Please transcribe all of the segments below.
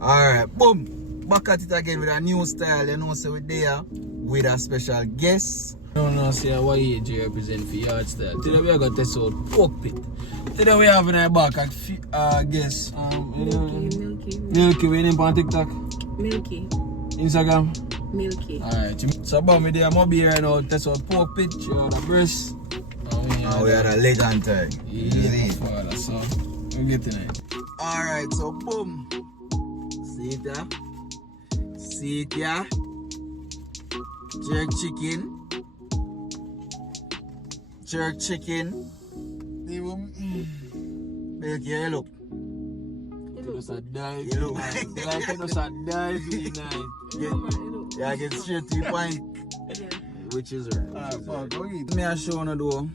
Alright, boom. Back at it again with a new style. You know, so we're there with a special guest. I don't know, say what age you represent for yard style. Today we are going to test out pork pit. Today we have in our back a guest. Milky, we name on TikTok? Milky. Instagram? Milky. Alright, so about me there, I'm up here right now, test out pork pit, show out the breast. We had a leg and thigh. Yeah, so we're getting it. Alright, so boom. See it ya? See it ya? Jerk chicken. Jerk chicken. Milky, you look. It was a dive. You look. Like it was a dive in the night. Yeah, get straight to the point. Yeah. Which is right. Me a show no do.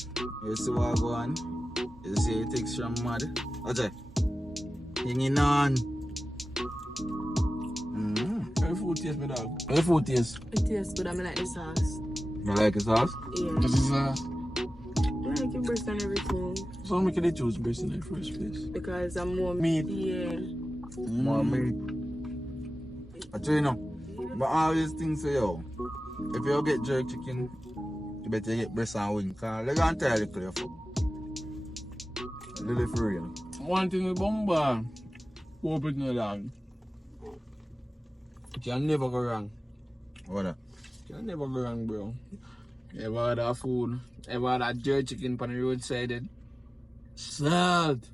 You see what I go on? You see it takes from mud. Okay. Hanging on. Very food taste, my dog. Very food taste. It tastes good. I like the sauce. You like the sauce? Yeah. This is I like your breast and everything. so make they choose breast in the first place. Because I'm more Meat. Yeah. More meat. I tell you now. But all these things say, yo, if you get jerk chicken, you better get breast and wing. Because they're going to tell you clear fuck. Really for real. One thing with Bomba, hope it no dog. It can never go wrong. What that? It can never go wrong, bro. Ever had that food, ever had that jerk chicken on the roadside. Salt.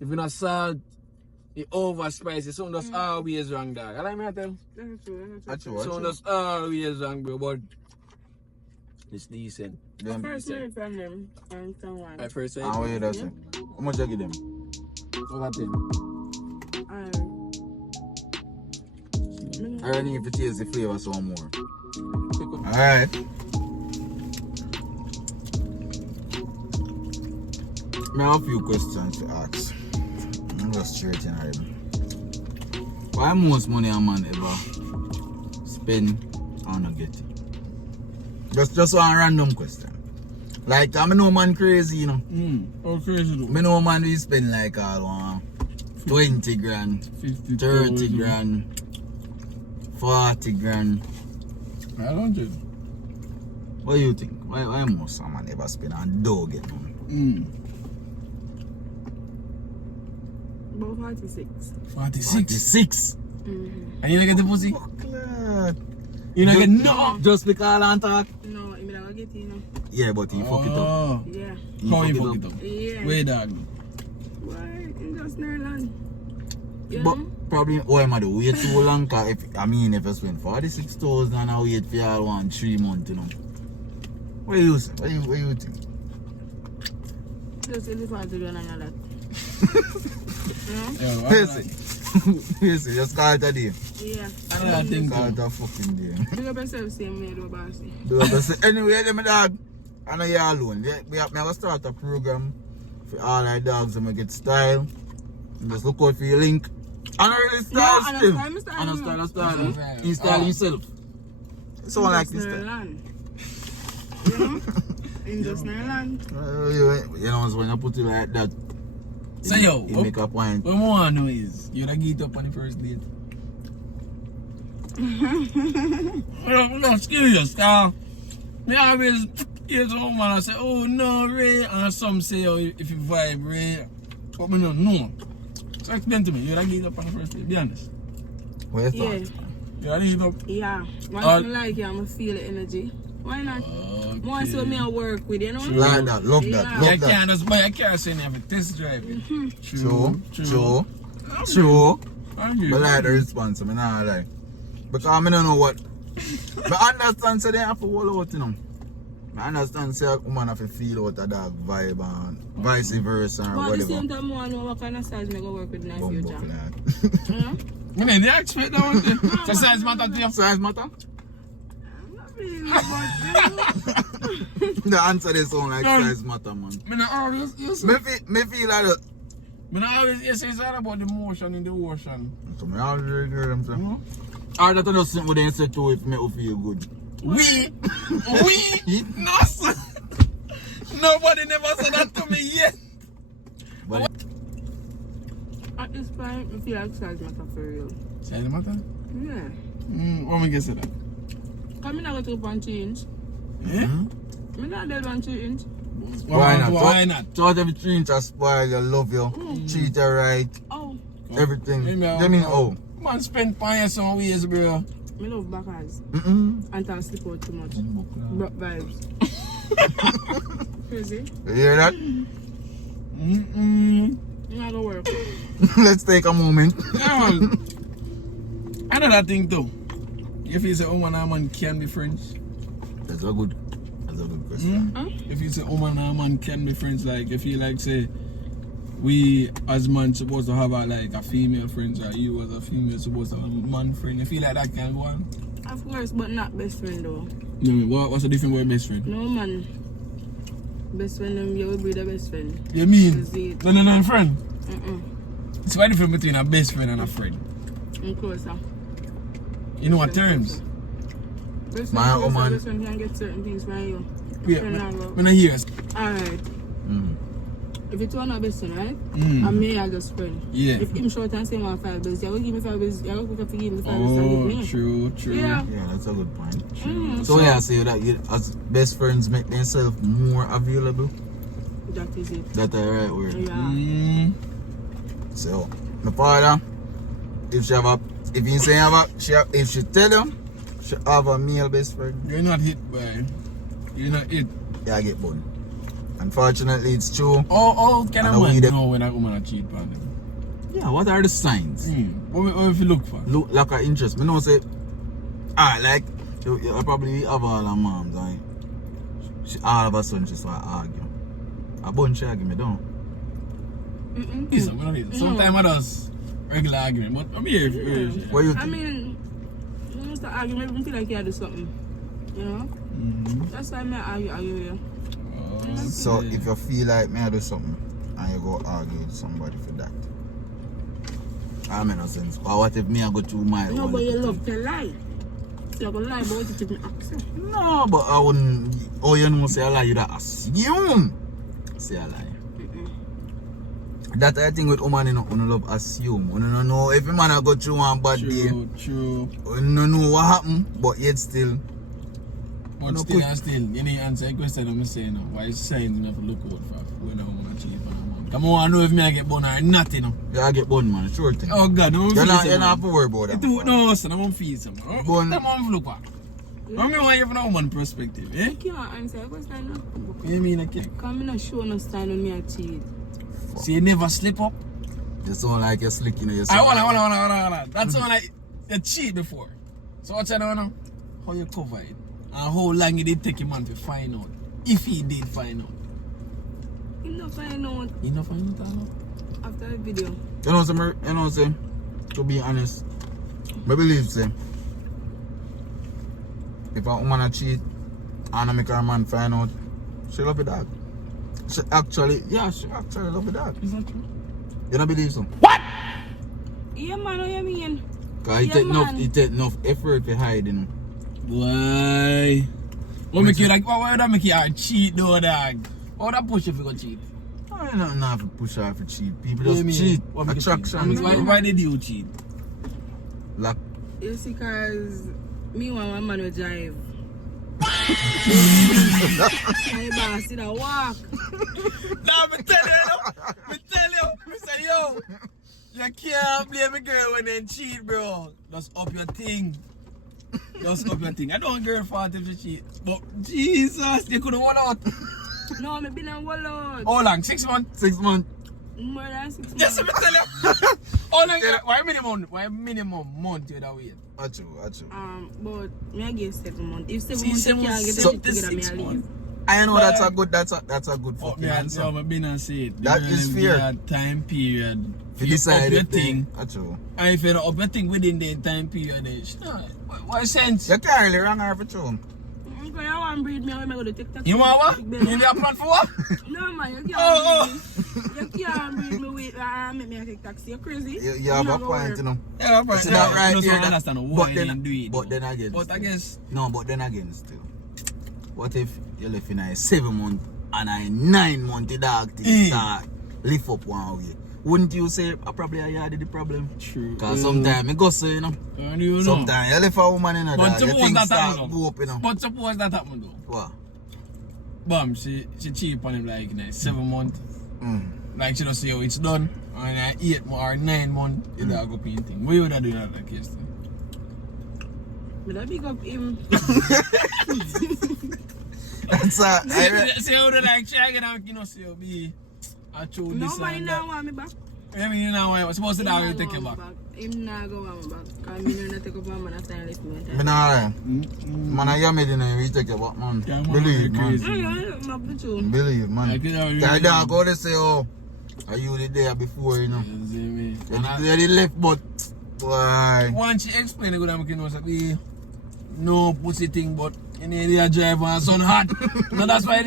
If you not salt, it over spicy. Something that's always wrong, dog. I like me I tell. That's true. That's Something that's always wrong, bro. But it's decent. First made from them and someone. I first said, How are you that's it? How much you give them? over 10. I don't need to taste the flavor some more. Alright. I have a few questions to ask. I'm just straight in them. Why most money a man ever spend and not get it? Just one random question. Like, I know man crazy, you know. How crazy though? I know man we spend like all 20 grand, 50, 30 grand, 40 grand. 100. What do you think? Why most man ever spend and don't get none? About 46. 46. 46. Mm-hmm. And you don't get the pussy? Fuck that. You don't get no. Just because and talk? No, I mean, I get it, you know. Yeah, but he fuck it up. Yeah. How you fuck it up? Yeah. Where dog? Why? In just Netherlands. Yeah. But probably, why am I do? Wait too long? Cause if you spend 46,000 and I wait for y'all 3 months, you know. What do you say? What you think? Just elephant to run and all that. You know? Yes, just call it a day. Yeah. I don't think Call it so. a fucking day. Big up yourself, same way, though, bossy. Anyway, my dog, I know you're alone. We have to start a program for all our dogs and get style. And just look out for your link. I don't really style Yeah, still. I know style. Mhm. You style yourself. So like this style. Netherlands. You know? In just Netherlands. You know, when you put it like that, So yo, you make a point. what I want to know is, you don't get up on the first date? No, serious, me always hear some man say, oh no, Ray, and some say, oh, if you vibe, Ray, but me don't know. So explain to me, you don't get up on the first date, be honest. What you Yeah. thought? You don't get up? Yeah. Once I like you, I'm going to feel the energy. Why not? Once when me I work with, you know? Like that, love that, Yeah. You love that. can't just buy a car saying you have a test drive it. True. But like the response, I mean, not like. Because I don't know what. But I understand, so they have to hold out, you know. I understand, say a woman have to feel out a dog vibe and vice versa or But at the whatever. same time, I know what kind of size I go work with in the Bumbo future. flat. You know? I mean, they expect that one thing. So size matter to you? Size matter? Not really, but The answer they sound like No. size matter, man. Me not always, you see. Me feel like that. Me not always, you say it's all about the motion in the ocean. So me always hear them say. Mhm. Or that I just think what they say too if me will feel good. We, no sir. Nobody never said that to me yet. But at this point, I feel like size matter for real. Size matter? Yeah. What am I guessing that? Come in, I go to 1 inch. Yeah? I'm not dead 1 inch. Why not? Why not? Throughout every 3 inch I spoil you, love you, treat you right, Oh, everything. Hey, man, You mean, oh. Man, spend fire some ways, bro. I love backers. Mm-mm. And I sleep out too much. Brock vibes. Crazy. You hear that? Mm-mm. I'm not gonna work. Let's take a moment. Yeah. Another thing, though. If it's a woman and a man can be friends. That's a good question. Huh? If it's a woman and a man can be friends, like if you like say we as man supposed to have a female friends, or you as a female supposed to have a man friend, you feel like that can go on? Of course, but not best friend though. No, what's the difference with best friend? No man. Best friend, you will be the best friend. You mean? That's it. No, friend. Mm-mm. So what the difference between a best friend and a friend? I'm closer. You know what terms? Best My friend, woman. best friend can get certain things from you. Yeah, Friend not go. when I hear us. Alright. Mm. If it's one of best friend, right? Mm. And me, I just friend. Yeah. If him short and say one 5 bills, you will give me 5 bills. You will give me 5 bills and give me. True. Yeah. Yeah, that's a good point. Mm. So yeah, say that you, as best friends make themselves more available. That is it. That's the right word. Yeah. Mm. So, my father, if she have a, if you say have a, if she tell you, she have a male best friend, You're not hit by. You're not hit. yeah, I get bun. Unfortunately, it's true. Oh, can And a we man the- know when a woman a cheat on them? Yeah, what are the signs? What if you look for? Look like her interest. Me know say, like, you probably have all her moms, and she, all of a sudden she start argue. A bunch she argue me down. Mm-mm. Sometimes I does regular argument, but I'm here if you What you I think? mean, you must argue, maybe you feel like you do something. You know? That's why I argue here. So if you feel like me I do something and you go argue with somebody for that, I mean no sense. Or what if me I go through my No, own but you little love to lie. So you're going to lie about what you take me accent. thing? No, but I wouldn't. Oh, you know, say a lie, you da assume. Say a lie. That I think with woman, you don't love assume. You don't know if a man a go through one bad day. True. You don't know what happened, but yet still. But No, still, good. and still, you need to answer the question I'm saying now. Why is signs enough to look out for when a woman cheat on a man? Come on, I know if me I get born or not, you know. Yeah, I get bun, man. Sure thing. Oh God, no one You're feels not, it, you're not man. have to worry about that. No, son, I won't feel some. Bun. Come on, look back. I mean, why you from a woman perspective, eh? I can't answer the question now. What you mean, I can't? Because I'm not sure no stand on me I cheat. So you never slip up? You sound like you're slick, you know. You I sound wanna. like- That's all like you cheat before. So what you know now? How you cover it? And how long it did take a man to find out? If he did find out. You know, find out You know find out now? after the video. You know, say, to be honest, I believe, say, if a woman a cheat and I make her man find out, she love the dog. She actually love the dog. Is that true? You don't believe so? Yeah, man, what you mean? Because Yeah, man. it take enough effort to hide, you know. Why? What make you like? Why would that make you cheat though, dog? Why would that push you if you go cheat? I don't know if to push her for cheat. People What do you just mean? cheat. What make you cheat? Attraction. Why did you cheat? Like, You see, because me and my man will drive. My boss did a walk. Nah, me tell you, me say yo, you can't blame a girl when they cheat, bro. Just up your thing. I don't girl fault if she cheat, but Jesus, they could have won out. No, me been a wall out. How long? 6 months? 6 months. More than 6 months. Yes, me tell you. How long? Why minimum month you that wait? Achoo. But me I give 7 months. If 7 See, months you 7 can't get so it together, me I 6 leave. months. I know But- that's a good Oh, fucking me answer. I've been and say it. That is fair. That time period. If you You decide up your it, thing. Achoo. And if you don't up your thing within the time period, then what sense? You can't really wrong her for true. Okay, I want to breed me. I'm going to take that. You want what? You need a plan for what? No, man, you can't Oh, breed me. You can't breed me with make me take taxi. You're crazy. You have a point, you know. Yeah, but See that right you here, don't that- understand why but they then- do it. but then again, But I guess No, but then again, still. What if you left in a 7 month and a 9 month the dog thing Eh. start lift up one way? wouldn't you say probably I had the problem? True. Because sometimes I go say, you know. And you know. Sometimes you left a woman in a But dog, you suppose think that start happen, go up, you know. But suppose that happened though. What? Bam, she cheap on him like in 7 months. Mm. Like she don't see how it's done. And 8 or 9 months, you don't go painting. What you would have done in that case then? But I big up him. That's See how they like shagging out, you know, see how be I chose this Nobody and now that. want me back. I mean, you know why I was supposed to Him die nah and take go you want back. me Him not go want me back. Because me don't take up on man after I left me. Me nah lie. Man, I hear me then we take your back, man. Yeah, man, Believe, man. crazy. Yeah, I'm up the tune. Believe, man. Like, you know, you That know. dog go to say, oh, are you the there before, you know? You see me? You And I- the left, but why? Once she explained it, good, I'm going to say, no pussy thing, but you need a driver and sun hot. No, that's why.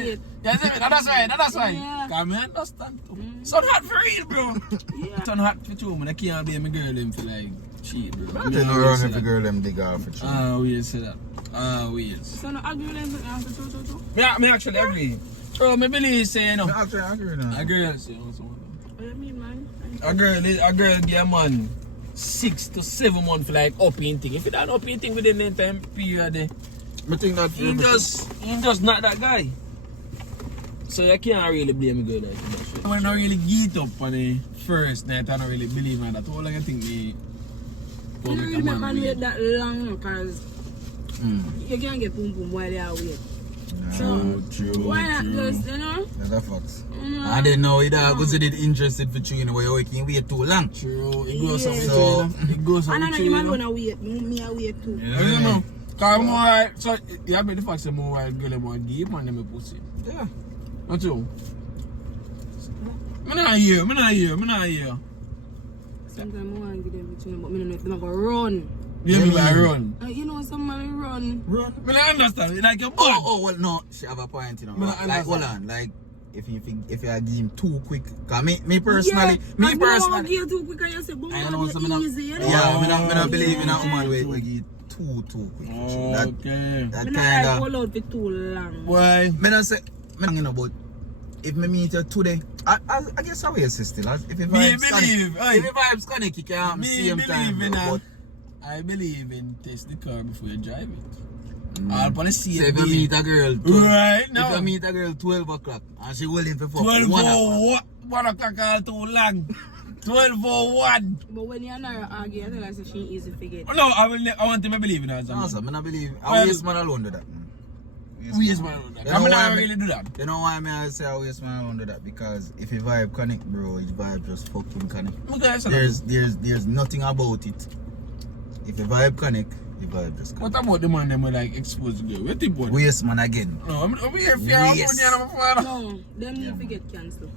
Yeah, see me? That's why. That's why. Yeah. Cause me understand too. Sun hot for real, bro. Yeah. Sun hot for two, man. I can't be my girl them for like cheat, bro. I don't know run if the girl them dig off for you. Ah, we say that. Ah, we. So no agree with them after two. Me actually agree. Oh, me believe say you know. Actually, I agree now. A girl say also. What do you mean, man? A girl get a man 6 to 7 months for like upping thing. If you don't upping thing within that time period, I think that he just not that guy. So you can't really blame a girl like that. When I don't really get up on the first night, I don't really believe in that. All I think me. You don't really make man wait that long because Mm. you can't get pum pum while you are wait. True. Why not just, you know? That's a fact. Mm. I didn't know it because it interested for you in the way you can wait too long. True, it goes Yeah. up with So- you. It goes up And I with know you. you You man know? wanna wait. Me I wait too. I don't know. Cause more right, so you have the fact that more white girl more deep and them pussy. Yeah. Not you. Me not here. Sometimes I want to give them between, but I don't know if they're going to run. You mean by run? You know, some man run. Run. Me not understand. Like your Oh, bad. oh, well, no, she have a point, you know. Me Like, not hold understand. on, like, if you give him too quick, cause me personally, I don't give too quick and you say, but I man, know be some not, easy, you know? yeah, me not Yeah. believe in a woman we give too quick. That Okay. that I don't like kind of. hold out for too long. Why? Me not say, me you know, but if me meet you today, I guess I will assist still. If you Me vibes believe, aye. if you vibes connect, you can Me same time. believe in bro, that. I believe in test the car before you drive it. All but upon the see so it. if you meet a girl, Right now. if you meet a girl 12 o'clock and she willing to fuck 12 1 for o'clock. what? 1 o'clock all too long. 12 for 1. But when you're not arguing, I tell her say she easy to forget. No, I want him to believe in that. No, sir, I don't believe. Well, I waste man alone do that, man. Waste man. You I'm know why not me- really do that. You know why I say I waste man alone do that? Because if you vibe connect, bro, you vibe just fucking connect. Okay, so There's nothing about it. If you vibe connect, you vibe just connect. what about the man that will like expose the girl? What the boy? Waste man again. No, I'm here for you. Waste. No, them need to get cancelled.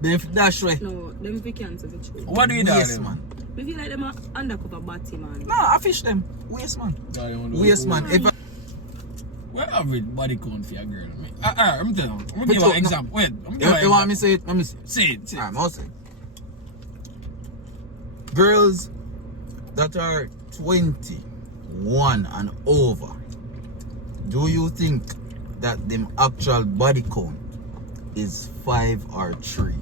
That's right. No, them to cancel for true. What do you do? Waste man. I feel like them are undercover batty, man. No, I fish them. Waste man. Waste man. If I, Where average body count for a girl? I'm telling you. I'm gonna give you an example. Wait, I'm gonna give you you want me to say it? Let me say it. Say it. Alright, I'll say. Girls that are 21 and over, do you think that them actual body count is 5 or 3?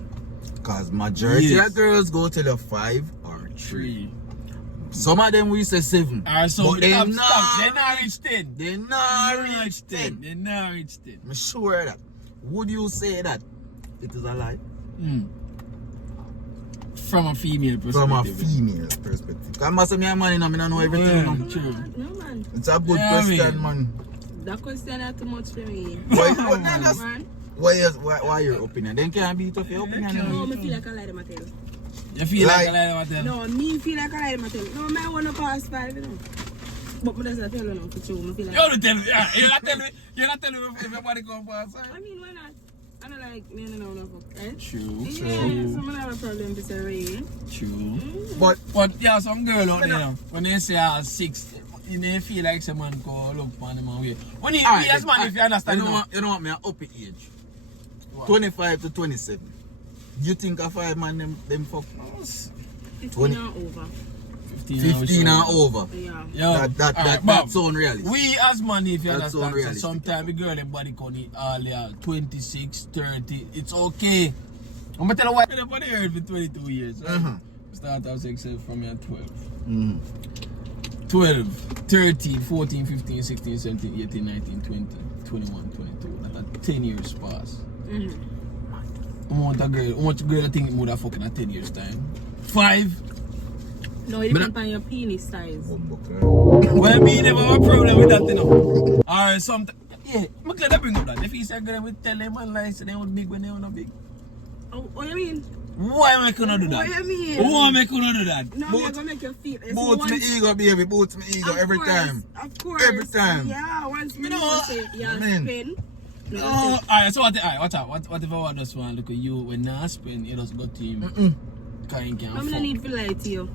Because majority Yes. of girls go to the 5 or 3. 3. Some of them we say 7. Alright, so But they they have not stuff. They not reach 10. They not reach 10. They not reach 10. I'm sure of that. Would you say that it is a lie? From a female perspective. From a female perspective. Because most of me a man, you know, I don't know everything. You know. True. No, man. It's a good Yeah, question, man. That question is too much for me. Why, Man. why your opinion? Then can't be tough your opinion. you No, know. me feel like I lie to my tell. You feel like Like- a lie about them? No, me feel like I lie to my tell. No, man, I want to pass 5, you know. But me doesn't tell you no for true. Me feel like. You don't tell me. You're not telling me. You're not telling me if everybody come for outside. I mean, why not? I don't like me and no fuck, right? True. Yeah, so I have a problem with the rain. True. But Yeah, some girl out there, when they say 6, they feel like someone go look for them and wait. When you, alright, yes man, if you understand. you know what me up in age. What? 25 to 27. You think a 5 man them fuck 15 20. and over. 15 and over. Yeah. Yo, That sound realistic. we as man, if you That's so understand, so realistic. sometimes the girl and body count it all 26, 30, it's okay. I'm gonna tell you why. I've been up on the earth for 22 years. Right? Uh-huh. Start off sex from me at 12. Mm. 12, 13, 14, 15, 16, 17, 18, 19, 20, 21, 22. That's 10 years pass. How much girl I think it would have fucking at 10 years time? 5? No, it depends on your penis size. Well, I mean, never have a problem with that, you know. Or sometimes, yeah, I'm glad I bring up that. If he said girl would tell them man lies, they would big when they were not big. Oh, what you mean? Why am I gonna do that? What you mean? Why am I gonna do that? No, I'm gonna make you feel. It's Boots once- me ego, baby. Boots me ego Of every course, time. Of course. Every time. Yeah, once Me you know. say, yeah, Man. spin. No, Oh, alright, so watch out. What if I just want to look at you when I spend, you just go to him. Kind I fuck. don't need to lie to you.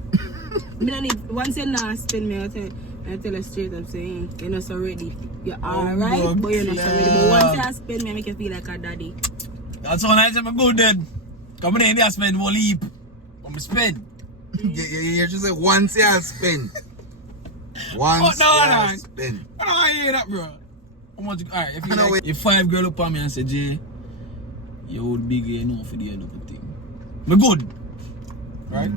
I don't need, once you're not spin me, I tell you straight up saying, you're not so ready. You're alright, but you're not so ready. But once you spin me, I make you feel like a daddy. That's all nice, I'm good then. Come in there, spend one leap. I'm spend. You should say once you spin. Once no. you spin. I don't hear that, bro. How much? Alright, if you I know like, if 5 girl up on me and say, Jay, you would big enough for the end of the thing. Me good. Right?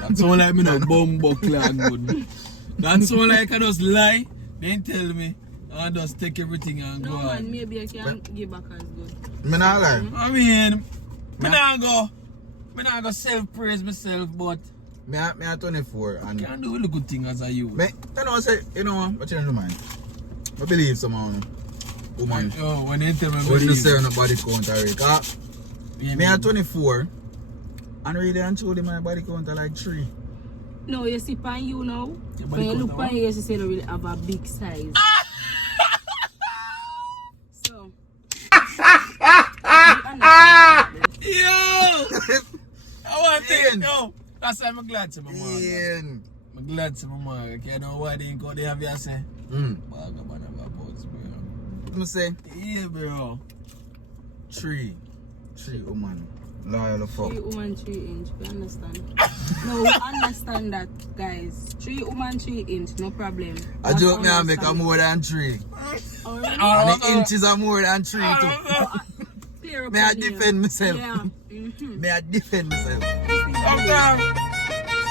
That's all like me no bum buckler and good. That's all like I just lie, then tell me, I just take everything and No go man, on. maybe I can give back as good. Me not lie. I mean, me not go self-praise myself, but Me a 24 and can't do a good thing as a you. me, you know, say, you know what? I change my mind. I believe someone, woman, Oh, when they tell me when you believe, say on the body count already. Cause yeah, me at 24 and really and truly my body count are like 3. No, you see pan you now. Your When body you count look a pan what? you, you say you don't really have a big size. So. Yo! I want to Ian. yo. That's why I'm glad to my mom. Ian. I'm glad to my mom. I know why they ain't go there, have you say? Mm. Baga man have a boats, bro. I'm say Yeah, bro. 3 woman. Loyal of fuck. 3 woman 3 inch. We understand. No, we understand that, guys. 3 woman 3 inch, no problem. I joke me I make a more than 3. Alright. And the inches are more than 3 too. Clear up May I on here. defend myself? Yeah. May I defend myself?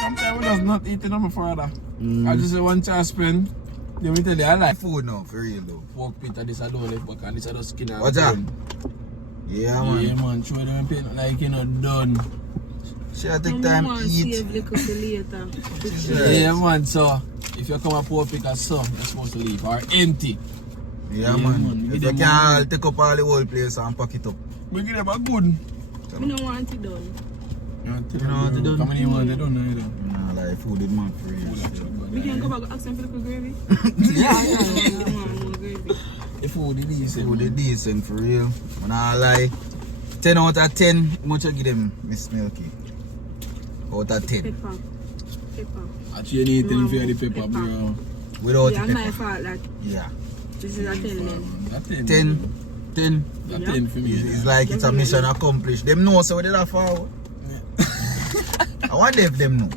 Sometimes we just not eating on my father. I just say one chance spend. Let me tell you, I like Food now, for real though. pork pit and this I don't left back and this I just skin and What's that? bone. Yeah man. Yeah man, show them pain like you know done. Should take time to eat. Save little for later. Right. Yeah man, so if you come a pork pick as some, you're supposed to leave or empty. Yeah, Yeah, man. man. If Give you them can one. take up all the whole place and pack it up. We give them a good. We don't want it done. You know what they done? How many want they don't know either. Nah, like food is man for real. We can go back and ask them for the gravy. Yeah. Yeah, more gravy. The food is decent. Food is decent for real. When I lie, 10 out of 10, how much you give them, Miss Milky? Out of 10. Pepper. Actually, you need to tell you the pepper, bro. Without Yeah, the my pepper. fault that Yeah. this is a 10 then. That 10. 10. 10. That Yeah. 10 for me. It's like it's a mission accomplished. Them know so we did that for. I wonder if them know.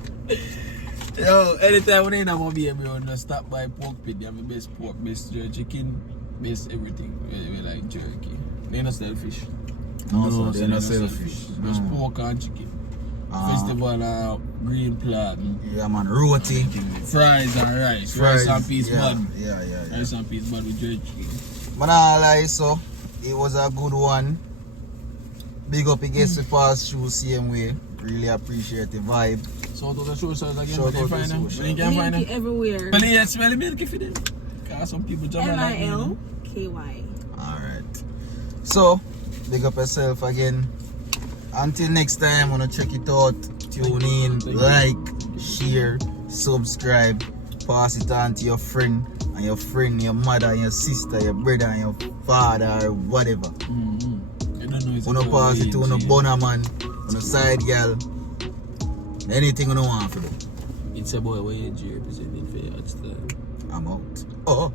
Yo, anytime when I'm gonna be able to stop by pork pit, they have the best pork, best jerk chicken, best everything. We like jerky. They're not selfish. No, so they're not selfish. Just No. pork and chicken. Ah. Festival, green plat, Yeah, man. Roti. fries and rice. Rice and peas bud. Yeah. Rice and peas bud with jerk chicken. Man, I lie, so it was a good one. Big up against the past through same way. Really appreciate the vibe. So to the socials again, Shout where they out to find them? social. Where you can find Milky them? everywhere. Well, yeah, smell the milky for them. Cause some people jump like me, you know. MILKY. Alright. So, big up yourself again. Until next time, wanna check it out. Tune in, like, share, subscribe, pass it on to your friend, your mother, your sister, your brother, and your father, or whatever. I don't know. It's Wanna pass it to one bonner man, on a side girl. Anything you want for them. It's a boy, where you representing for your time. I'm out. Oh.